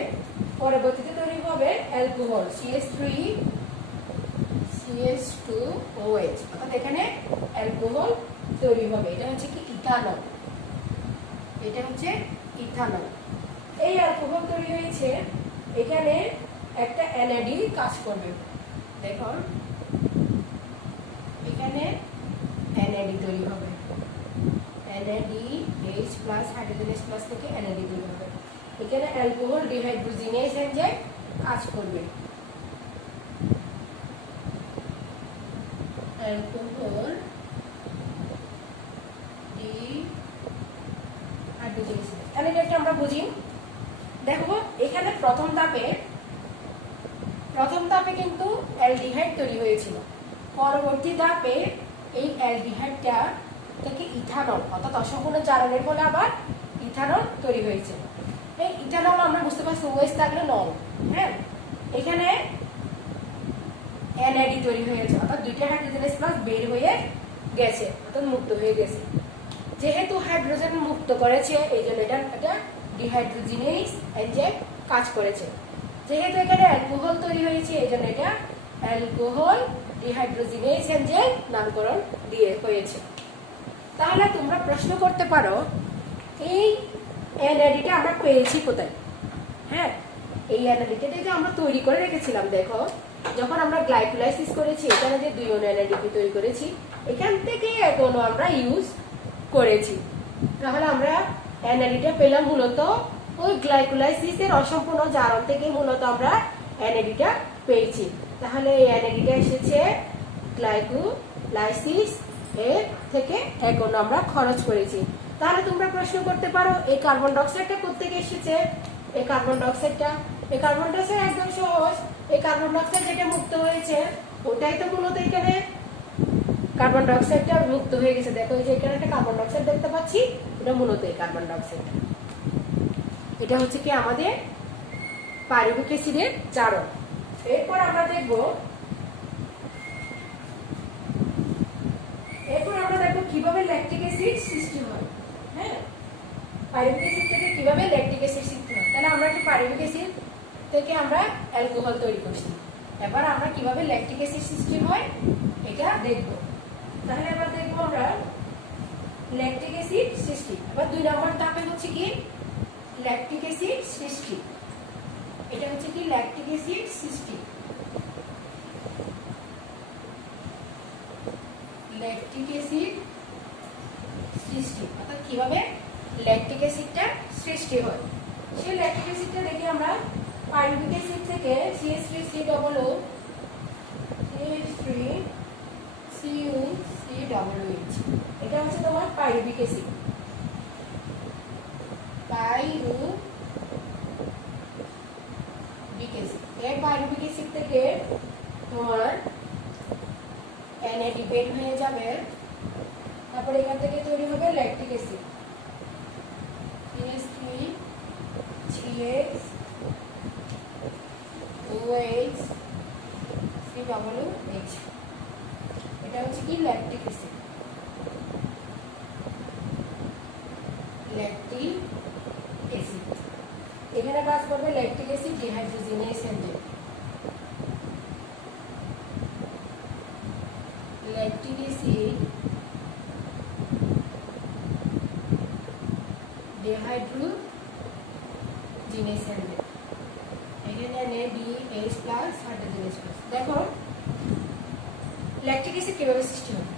পরবর্তীতে তৈরি হবে অ্যালকোহল CH3CH2OH অর্থাৎ এখানে অ্যালকোহল তৈরি হবে। এটা হচ্ছে কি ইথানল, এটা হচ্ছে ইথানল। এই অ্যালকোহল তৈরি হয়েছে, এখানে একটা NAD কাজ করবে। দেখুন এখানে NAD তৈরি হবে, NADH+ হাইড্রোজেন H+ থেকে NAD তৈরি হবে। এখানে অ্যালকোহল ডিহাইড্রোজিনেজ এনজাইম কাজ করবে, অ্যালকোহল ডিহাইড্রোজিনেজ এটা আমরা বুঝি। দেখো এখানে প্রথম ধাপে কিন্তু অ্যালডিহাইড তৈরি হয়েছিল, পরবর্তী ধাপে এই অ্যালডিহাইডটা থেকে ইথানল অর্থাৎ অসম্পূর্ণ জারণের ফলে আবার ইথানল তৈরি হয়েছে। এই ইথানল আমরা বুঝতে পারছি OH থাকলে নল, হ্যাঁ এখানে NAD তৈরি হয়েছে অর্থাৎ 2টা হাইড্রোজেন H+ বের হয়ে গেছে অর্থাৎ মুক্ত হয়ে গেছে। যেহেতু হাইড্রোজেন মুক্ত করেছে এই জন্য এটা ডিহাইড্রোজিনেজ এনজাইম কাজ করেছে। যেহেতু এখানে অ্যালকোহল তৈরি হয়েছে এই জন্য এটা অ্যালকোহল ডিহাইড্রোজিনেজ এনজাইম নামকরণ দিয়ে হয়েছে। তাহলে তোমরা প্রশ্ন করতে পারো এই NADটা আমরা পেয়েছি কোথায়? হ্যাঁ এই NADটা যে আমরা তৈরি করে রেখেছিলাম, দেখো যখন আমরা গ্লাইকোলাইসিস করেছি এখানে যে 2 অণু NADP তৈরি করেছি এখান থেকে এক অণু আমরা ইউজ করেছি। তাহলে আমরা NADটা পেলাম মূলত ওই গ্লাইকোলাইসিসের অসম্পূর্ণ জারণ থেকে মূলত আমরা NADটা পেয়েছি। তাহলে এই NADটা এসেছে গ্লাইকোলাইসিস এর থেকে এক অণু আমরা খরচ করেছি। তাহলে তোমরা প্রশ্ন করতে পারো এই কার্বন ডাইঅক্সাইডটা কোত্থেকে এসেছে? এই কার্বন ডাইঅক্সাইড একদম সহজ, এই কার্বন ডাইঅক্সাইড যেটা মুক্ত হয়েছে ওটাই তো মূলত এখানে কার্বন ডাইঅক্সাইডটা মুক্ত হয়ে গেছে। দেখো এই যে এখানে একটা কার্বন ডাইঅক্সাইড দেখতে পাচ্ছি, এটা মূলত এই কার্বন ডাইঅক্সাইড। এটা হচ্ছে কি আমাদের পাইরুভিক অ্যাসিডের জারণ। এরপর আমরা দেখব কিভাবে ল্যাকটিক অ্যাসিড সৃষ্টি হয়। হ্যাঁ পাইরুভিক অ্যাসিড থেকে কিভাবে ল্যাকটিক অ্যাসিড সৃষ্টি হয়। তাহলে আমরা একটা পাইরুভিক অ্যাসিড থেকে আমরা অ্যালকোহল তৈরি করছি, এবার আমরা কিভাবে ল্যাকটিক অ্যাসিড সৃষ্টি হয় এটা দেখব। তাহলে এবার দেখবো আমরা ল্যাকটিক অ্যাসিড সৃষ্টি। এবার 2 নম্বর ধাপে হচ্ছে কি ল্যাকটিক অ্যাসিড সৃষ্টি। এটা হচ্ছে কি ল্যাকটিক অ্যাসিড সৃষ্টি। ল্যাকটিক অ্যাসিড সৃষ্টি অর্থাৎ কিভাবে ল্যাকটিক অ্যাসিডটা সৃষ্টি হয়। সেই ল্যাকটিক অ্যাসিডটা দেখি আমরা পাইরুভিক অ্যাসিড থেকে CH3COOH এটা হচ্ছে তোমার পাইরুভিক অ্যাসিড। এই পাইরুভিক অ্যাসিড থেকে তোমার NAD বের হয়ে যাবে, তারপর এখান থেকে তৈরি হবে ল্যাকটিক অ্যাসিড CH3COOH CH3COOH, এটা হচ্ছে কি ল্যাকটিক অ্যাসিড। ল্যাকটিক অ্যাসিড এখানে কাজ করবে lactic acid dehydrogenase enzyme. Lactic acid dehydrogenase enzyme, এখানে NADH+ হাইড্রোজেনেজ প্লাস। দেখো ল্যাকটিক অ্যাসিড কিভাবে সৃষ্টি হয়,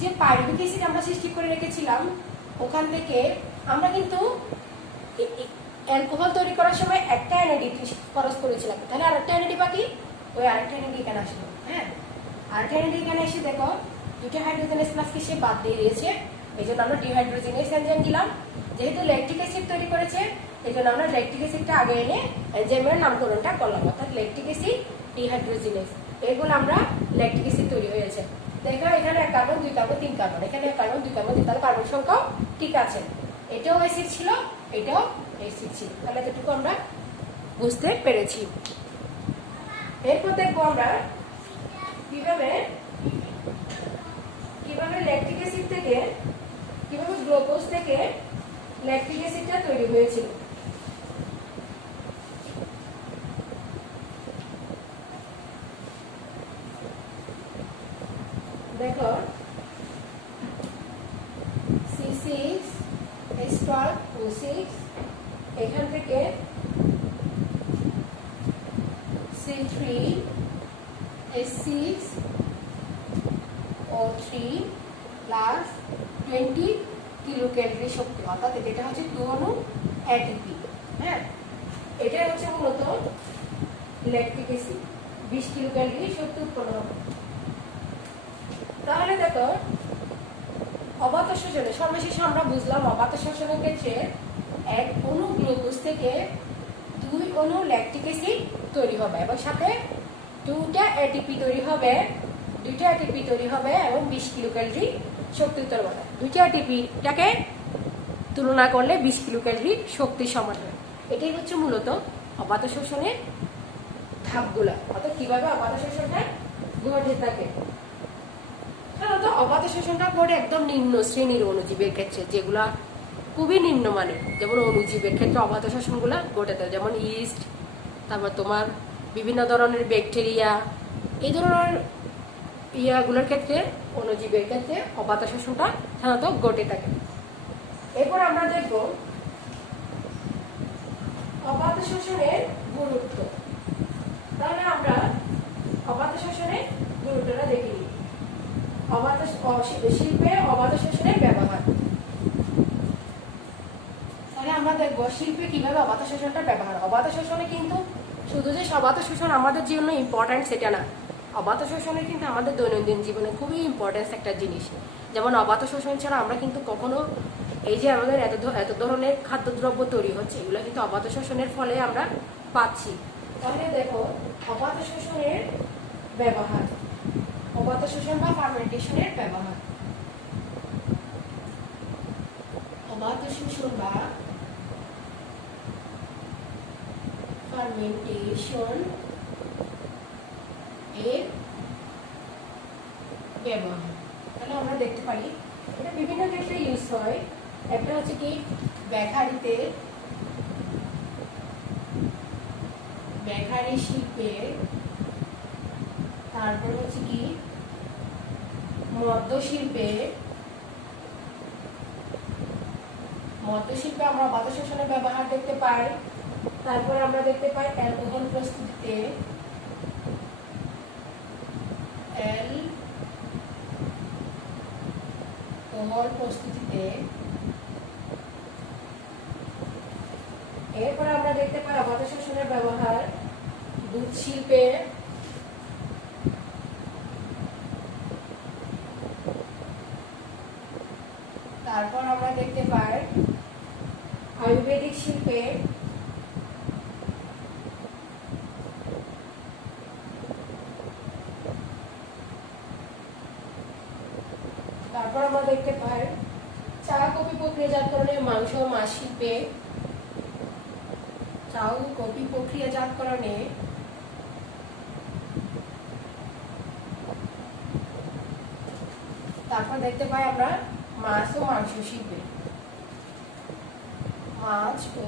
যে পাইরুভিক অ্যাসিড আমরা সৃষ্টি করে রেখেছিলাম ওখান থেকে আমরা কিন্তু অ্যালকোহল তৈরি করার সময় একটা NAD খরচ করেছিলাম, তাহলে আরেকটা NAD বাকি, ওই আরেকটা NAD এখানে আসলো। হ্যাঁ, আরেকটা NAD এখানে এসে দেখো দুটো হাইড্রোজেনেজ প্লাসকে সে বাদ দিয়ে দিয়েছে, এই জন্য আমরা ডিহাইড্রোজিনেজ এনজাইম দিলাম। যেহেতু ল্যাকটিক অ্যাসিড তৈরি করেছে এই জন্য আমরা ল্যাকটিক অ্যাসিডটা আগে এনে এনজাইমের নামকরণটা করলাম, অর্থাৎ ল্যাকটিক অ্যাসিড ডিহাইড্রোজিনেজ। এগুলো আমরা ল্যাকটিক অ্যাসিড তৈরি হয়েছে। দেখো এখানে 1 কার্বন 2 কার্বন 3 কার্বন, এখানে 1 কার্বন 2 কার্বন 3, তাহলে কার্বন সংখ্যাও ঠিক আছে। এটাও অ্যাসিড ছিল, এটাও অ্যাসিড ছিল, তাহলে এতটুকু আমরা বুঝতে পেরেছি। এরপর দেখবো আমরা কিভাবে ল্যাকটিক অ্যাসিড থেকে, কিভাবে গ্লুকোজ থেকে ল্যাকটিক অ্যাসিডটা তৈরি হয়েছিল। দেখো C6H12O6, এখান থেকে C3H6O3 প্লাস 20 কিলোক্যালোরি শক্তি, অর্থাৎ এটা হচ্ছে 2 অণু ATP। হ্যাঁ, এটা হচ্ছে মূলত ল্যাকটিক অ্যাসিড, 20 কিলোক্যালোরি শক্তি উৎপন্ন হবে। তাহলে দেখো অবাত শোষণে সর্বশেষে আমরা বুঝলাম অবাত শোষণের ক্ষেত্রে 1 অণু গ্লুকোজ থেকে 2 অণু ল্যাকটিক অ্যাসিড তৈরি হবে এবং সাথে 2টা ATP তৈরি হবে, 2টা ATP তৈরি হবে এবং 20 কিলোক্যালোরি শক্তি উৎপন্ন হবে। 2টা ATPটাকে তুলনা করলে 20 কিলোক্যালোরি শক্তি সমান হয়। এটাই হচ্ছে মূলত অবাত শোষণের ধাপগুলো, অর্থাৎ কিভাবে অবাত শোষণটা ঘটে থাকে। সাধারণত অবাত শোষণটা ঘটে একদম নিম্ন শ্রেণীর অণুজীবের ক্ষেত্রে, যেগুলা খুবই নিম্নমানের, যেমন অণুজীবের ক্ষেত্রে অবাত শোষণগুলো ঘটে থাকে, যেমন ইস্ট, তারপর তোমার বিভিন্ন ধরনের ব্যাকটেরিয়া, এই ধরনের ইয়াগুলোর ক্ষেত্রে, অণুজীবের ক্ষেত্রে অবাত শোষণটা সাধারণত ঘটে থাকে। এরপর আমরা দেখব অবাত শোষণের গুরুত্ব। তাহলে আমরা অবাত শোষণের গুরুত্বটা দেখে নিই। শিল্পে অবাত শোষণের ব্যবহার। তাহলে আমরা দেখবো শিল্পে কিভাবে অবাত শোষণটা ব্যবহার। অবাত শোষণে কিন্তু শুধু যে অবাত শোষণ আমাদের জন্য ইম্পর্টেন্ট সেটা না, অবাত শোষণে কিন্তু আমাদের দৈনন্দিন জীবনে খুবই ইম্পর্টেন্ট একটা জিনিস। যেমন অবাত শোষণ ছাড়া আমরা কিন্তু কখনো, এই যে আমাদের এত ধরনের খাদ্যদ্রব্য তৈরি হচ্ছে, এগুলো কিন্তু অবাত শোষণের ফলে আমরা পাচ্ছি। তাহলে দেখো অবাত শোষণের ব্যবহার, অবাত শোষণ বা ফার্মেন্টেশনের ব্যবহার। অবাত শোষণ বা ফার্মেন্টেশন এর ব্যবহার। তাহলে আমরা দেখতে পারি এটা বিভিন্ন ক্ষেত্রে ইউজ হয়। একটা হচ্ছে কি বেকারিতে, বেকারি শিল্পে, তারপর হচ্ছে কি মদ্য শিল্পে আমরা অবাত শোষণের ব্যবহার দেখতে পাই। তারপর আমরা দেখতে পাই অ্যালকোহল প্রস্তুতিতে, এরপর আমরা দেখতে পাই অবাত শোষণের ব্যবহার দুধ শিল্পে, তারপর আমরা দেখতে পাই আয়ুর্বেদিক শিল্পে, তারপর আমরা দেখতে পাই চা কফি প্রক্রিয়াজাতকরণে, মাংস মাছ শিল্পে, চা ও কফি প্রক্রিয়াজাতকরণে, তারপর দেখতে পাই আমরা মাছ ও মাংস শিল্পে, মাছ ও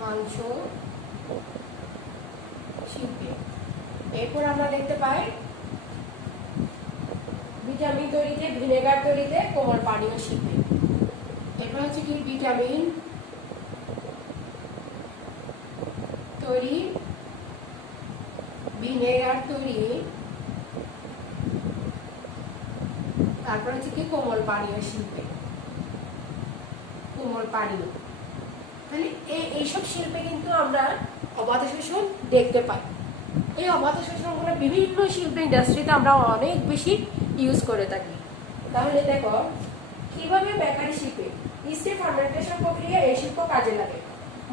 মাংস শিল্পে। এরপর আমরা দেখতে পাই ভিটামিন তৈরিতে, ভিনেগার তৈরিতে, কোমল পানীয় শিল্পে। এরপর হচ্ছে কি ভিটামিন তৈরি, ভিনেগার তৈরি, তারপর হচ্ছে কি কোমল পানীয় শিল্পে, কোমল পানীয়। তাহলে এইসব শিল্পে কিন্তু আমরা অবাধ শোষণ দেখতে পাই। এই অবাধ শোষণগুলো বিভিন্ন শিল্প ইন্ডাস্ট্রিতে আমরা অনেক বেশি ইউজ করে থাকি। তাহলে দেখো কিভাবে বেকারি শিল্পে ইস্টের ফার্মেন্টেশন প্রক্রিয়া এই শিল্প কাজে লাগে।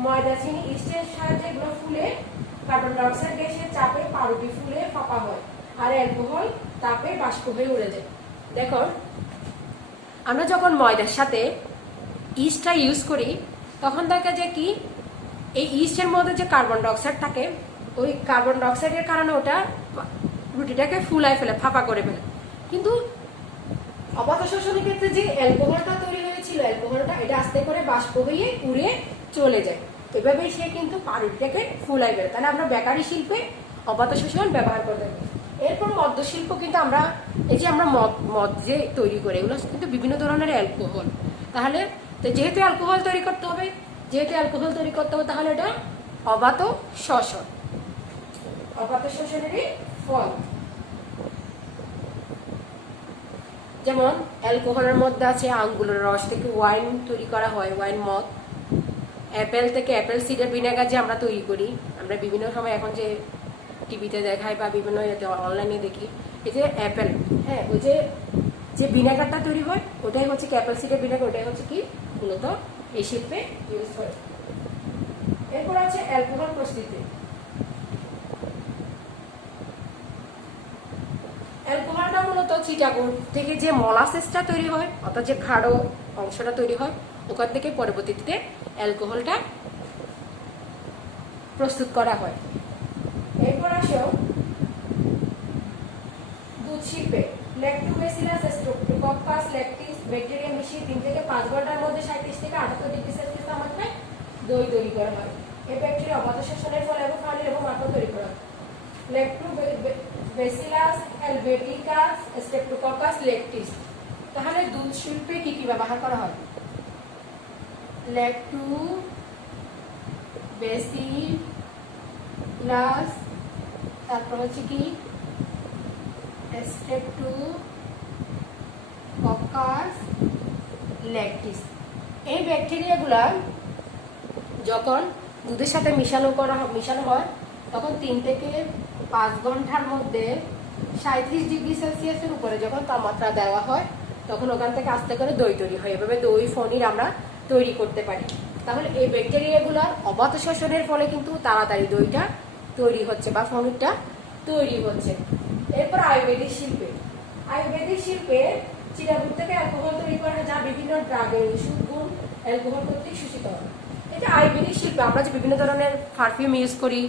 ময়দা, চিনি, ইস্টের সাহায্যে এগুলো ফুলে কার্বন ডাইঅক্সাইড গ্যাসের চাপে পাউরুটি ফুলে ফাঁপা হয়, আর অ্যালকোহল তাপে বাষ্প হয়ে উড়ে যায়। দেখো আমরা যখন ময়দার সাথে ইস্টটা ইউজ করি তখন দেখা যায় কি এই ইস্টের মধ্যে যে কার্বন ডাইঅক্সাইড থাকে, ওই কার্বন ডাইঅক্সাইডের কারণে ওটা রুটিটাকে ফুলায় ফেলে, ফাঁপা করে ফেলে। কিন্তু অবাধ শোষণের ক্ষেত্রে যে অ্যালকোহলটা তৈরি হয়েছিল, অ্যালকোহলটা এটা আস্তে করে বাষ্প হয়ে উড়ে চলে যায়। এভাবে সে কিন্তু পাউরুটিটাকে ফুলাই ফেলে। তাহলে আমরা বেকারি শিল্পে অবাধ শোষণ ব্যবহার করতে পারি। এরপর মদ্য শিল্প কিন্তু আমরা এই যে আমরা মদ যে তৈরি করে এগুলো কিন্তু বিভিন্ন ধরনের অ্যালকোহল। তাহলে যেহেতু অ্যালকোহল তৈরি করতে হবে, তাহলে এটা অবাধ শোষণ, অবাধ শোষণেরই ফল। যেমন অ্যালকোহলের মধ্যে আছে আঙ্গুরের রস থেকে ওয়াইন তৈরি করা হয়, ওয়াইন মদ। অ্যাপেল থেকে অ্যাপেল সিডার ভিনেগার যে আমরা তৈরি করি, আমরা বিভিন্ন সময় এখন যে টিভিতে দেখাই বা বিভিন্ন অনলাইনে দেখি, এই যে অ্যাপেল, হ্যাঁ, ওই যে ভিনেগারটা তৈরি হয় ওটাই হচ্ছে কি অ্যাপেল সিডার ভিনেগার, ওটাই হচ্ছে কি মূলত এই শিল্পে ইউজ হয়। এরপর আছে অ্যালকোহল প্রস্তুতি। অ্যালকোহলটা মূলত চিটাগুড় থেকে যে মলাসেসটা তৈরি হয়, অর্থাৎ যে খাড়ো অংশটা তৈরি হয়, ওখান থেকে পরবর্তীতে অ্যালকোহলটা প্রস্তুত করা হয়। এরপর আসো দুধ শিল্পে। ল্যাক্টোব্যাসিলাস স্ট্রেপ্টোকক্কাস ল্যাকটিস ব্যাকটেরিয়া মিশিয়ে 3 থেকে 5 ঘন্টার মধ্যে 37 থেকে 78 ডিগ্রি সেলসিয়াস তাপমাত্রায় দই তৈরি করা হয়। এই ব্যাকটেরিয়া অবাধ শোষণের ফলে এবং পানির এবং মাখন তৈরি করা হয়। Lactobacillus helveticus Streptococcus lactis. তাহলে দুধ শিল্পে কি কি ব্যবহার করা হয়? ল্যাক্টোব্যাসিলাস, তারপর হচ্ছে কি স্ট্রেপ্টোকক্কাস ল্যাকটিস। এই ব্যাকটেরিয়াগুলা যখন দুধের সাথে মিশানো হয় তখন 3 থেকে 5 ঘন্টার মধ্যে 37 ডিগ্রি সেলসিয়াসের উপরে যখন তাপমাত্রা দেওয়া হয় তখন ওখান থেকে আস্তে করে দই তৈরি হয়। এভাবে দই পনির আমরা তৈরি করতে পারি। তাহলে এই ব্যাকটেরিয়াগুলোর অবাধ শোষণের ফলে কিন্তু তাড়াতাড়ি দইটা তৈরি হচ্ছে বা পনিরটা তৈরি হচ্ছে। এরপর আয়ুর্বেদিক শিল্পে চিটাগুড় থেকে অ্যালকোহল তৈরি করা হয়, যা বিভিন্ন ড্রাগের ওষুধ গুণ অ্যালকোহল কর্তৃক শোষিত হয়। এটা আয়ুর্বেদিক শিল্পে আমরা যে বিভিন্ন ধরনের পারফিউম ইউজ করি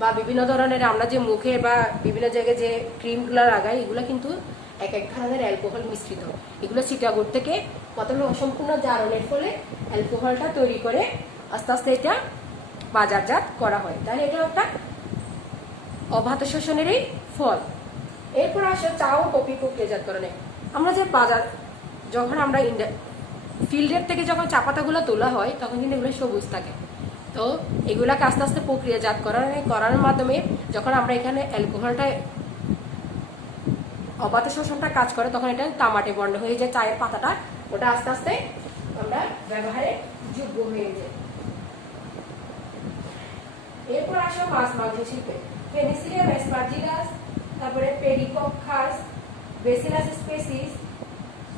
বা বিভিন্ন ধরনের আমরা যে মুখে বা বিভিন্ন জায়গায় যে ক্রিমগুলো লাগাই, এগুলো কিন্তু এক এক ধরনের অ্যালকোহল মিশ্রিত। এগুলো চিটাগুড় থেকে প্রথমে অসম্পূর্ণ জারণের ফলে অ্যালকোহলটা তৈরি করে আস্তে আস্তে এটা বাজারজাত করা হয়। তাহলে এটা একটা অবাধ শোষণেরই ফল। এরপর আসে চা ও কফি প্রক্রিয়াজাতকরণে। আমরা যে বাজার যখন আমরা ফিল্ডের থেকে যখন চা পাতাগুলো তোলা হয় তখন কিন্তু এগুলো সবুজ থাকে। তো এগুলাকে আস্তে আস্তে প্রক্রিয়াজাত করার মাধ্যমে যখন আমরা এখানে অ্যালকোহলটা অবাধ শোষণটা কাজ করে তখন এটা তামাটে বর্ণ হয়ে যায়, চায়ের পাতাটা ওটা আস্তে আস্তে আমরা ব্যবহারে যোগ্য হয়ে যায়। এরপর আসো মাছ মাংস শিল্পে। পেনিসিলিয়াম অ্যাসপারজিলাস, তারপরে পেডিকক্কাস, ব্যাসিলাস স্পেসিস,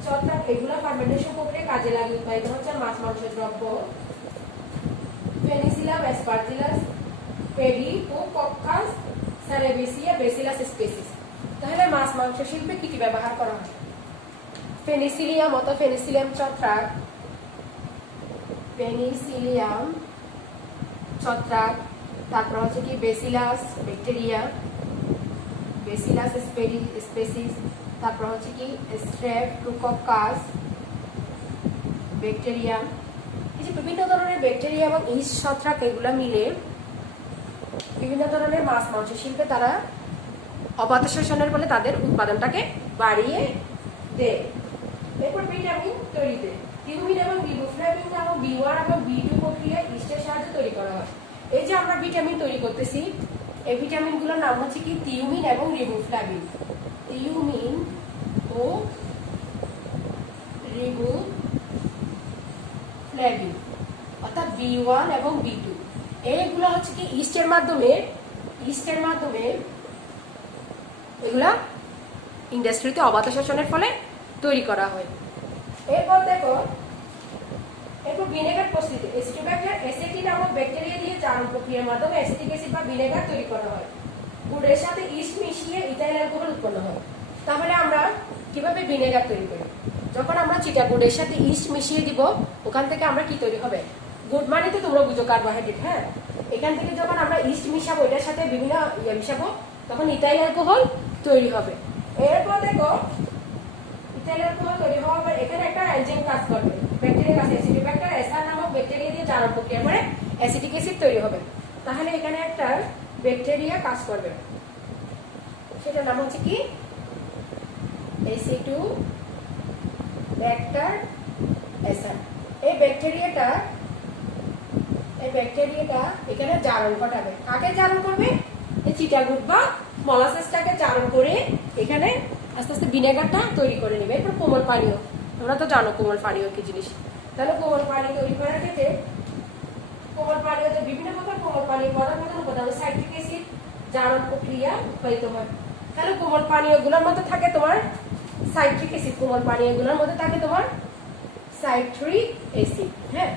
ছত্রাক, এগুলো ফার্মেন্টেশন প্রক্রিয়া কাজে লাগে। এটা হচ্ছে মাছ মাংস দ্রব্য। পেনিসিলিয়াম অ্যাসপারজিলাস, পেডিকক্কাস, সারেবেসিয়া, ব্যাসিলাস স্পেসিস। তাহলে মাছ মাংস শিল্পে কি কি ব্যবহার করা হয়? পেনিসিলিয়াম অথবা পেনিসিলিয়াম ছত্রাক, তারপর হচ্ছে কি ব্যাসিলাস ব্যাকটেরিয়া, ব্যাসিলাস স্পেসিস, তারপর হচ্ছে কি স্ট্রেপ্টোকক্কাস, ব্যাকটেরিয়া, এই যে বিভিন্ন ধরনের ব্যাকটেরিয়া এবং ইস্ট ছত্রাক এগুলা মিলে বিভিন্ন ধরনের মাছ মাংস শিল্পে তারা অবাধ শোষণের ফলে তাদের উৎপাদনটাকে বাড়িয়ে দেয়। এরপর ভিটামিন তৈরিতে টিউমিন এবং রিবোফ্লাভিন নামক B1 এবং B2 প্রক্রিয়া ইস্টের সাহায্যে তৈরি করা হয়। এই যে আমরা ভিটামিন তৈরি করতেছি, এই ভিটামিনগুলোর নাম হচ্ছে কি টিউমিন এবং রিবোফ্লাভিন। টিউমিন ও রিবোফ্লাভিন অর্থাৎ B1 এবং B2 এইগুলো হচ্ছে কি ইস্টের মাধ্যমে এগুলা ইন্ডাস্ট্রিতে অবাধ শোষণের ফলে তৈরি করা হয়। এরপর দেখো, এরপর ভিনেগার প্রস্তুতি। এসিটোব্যাক্টার অ্যাসিডি নামক ব্যাকটেরিয়া দিয়ে জারণ প্রক্রিয়ার মাধ্যমে অ্যাসিটিক অ্যাসিড বা ভিনেগার তৈরি করা হয়। গুড়ের সাথে ইস্ট মিশিয়ে ইথাইল অ্যালকোহল উৎপন্ন হয়। তাহলে আমরা কিভাবে ভিনেগার তৈরি করি? যখন আমরা চিটা গুড়ের সাথে ইস্ট মিশিয়ে দিব, ওখান থেকে আমরা কি তৈরি হবে? গুড মানে তো তোমরা বুঝো কার্বোহাইড্রেট। হ্যাঁ, এখান থেকে যখন আমরা ইস্ট মিশাবো, এটার সাথে বিভিন্ন মিশাবো, তখন ইথাইল অ্যালকোহল তৈরি হবে। এরপর দেখো, ইথাইল অ্যালকোহল তৈরি হওয়ার পর এখানে একটা এনজাইম কাজ করবে, ব্যাকটেরিয়া কাজ। এসিটোব্যাক্টার এসার নামক ব্যাকটেরিয়া দিয়ে জারণ প্রক্রিয়া করে অ্যাসিটিক অ্যাসিড তৈরি হবে। তাহলে এখানে একটা ব্যাকটেরিয়া কাজ করবে, সেটার নাম হচ্ছে কি এসিটোব্যাক্টার এসার। এই ব্যাকটেরিয়াটা এখানে জারণ ঘটাবে। কাকে জারণ করবে? এই চিটাগুড় বা মলাসেসটাকে জারণ করে এখানে আস্তে আস্তে ভিনেগারটা তৈরি করে নেবে। এরপর কোমল পানীয়, তোমরা তো জানো কোমল পানীয় কি জিনিস। তাহলে কোমল পানীয় তৈরি করার ক্ষেত্রে কোমল পানীয়তে বিভিন্ন প্রকার কোমল পানীয় প্রধান উপাদান সাইট্রিক অ্যাসিড জারণ প্রক্রিয়া উৎপাদিত হয়। তাহলে কোমল পানীয়গুলোর মধ্যে থাকে তোমার সাইট্রিক অ্যাসিড, কোমল পানীয়গুলোর মধ্যে থাকে তোমার সাইট্রিক অ্যাসিড। হ্যাঁ,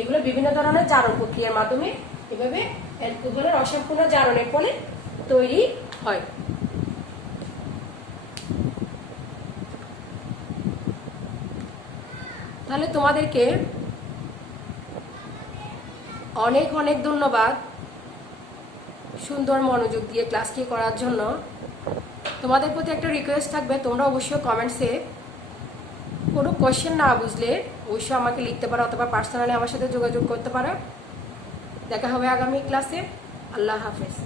এগুলো বিভিন্ন ধরনের জারণ প্রক্রিয়ার মাধ্যমে এভাবে অ্যালকোহলের অসম্পূর্ণ জারণের ফলে তৈরি হয়। তাহলে তোমাদেরকে অনেক অনেক ধন্যবাদ সুন্দর মনোযোগ দিয়ে ক্লাসটি করার জন্য। তোমাদের প্রতি একটা রিকোয়েস্ট থাকবে, তোমরা অবশ্যই কমেন্টসে কোনো কোয়েশ্চেন না বুঝলে অবশ্যই আমাকে লিখতে পারো অথবা পার্সোনালি আমার সাথে যোগাযোগ করতে পারো। দেখা হবে আগামী ক্লাসে। আল্লাহ হাফেজ।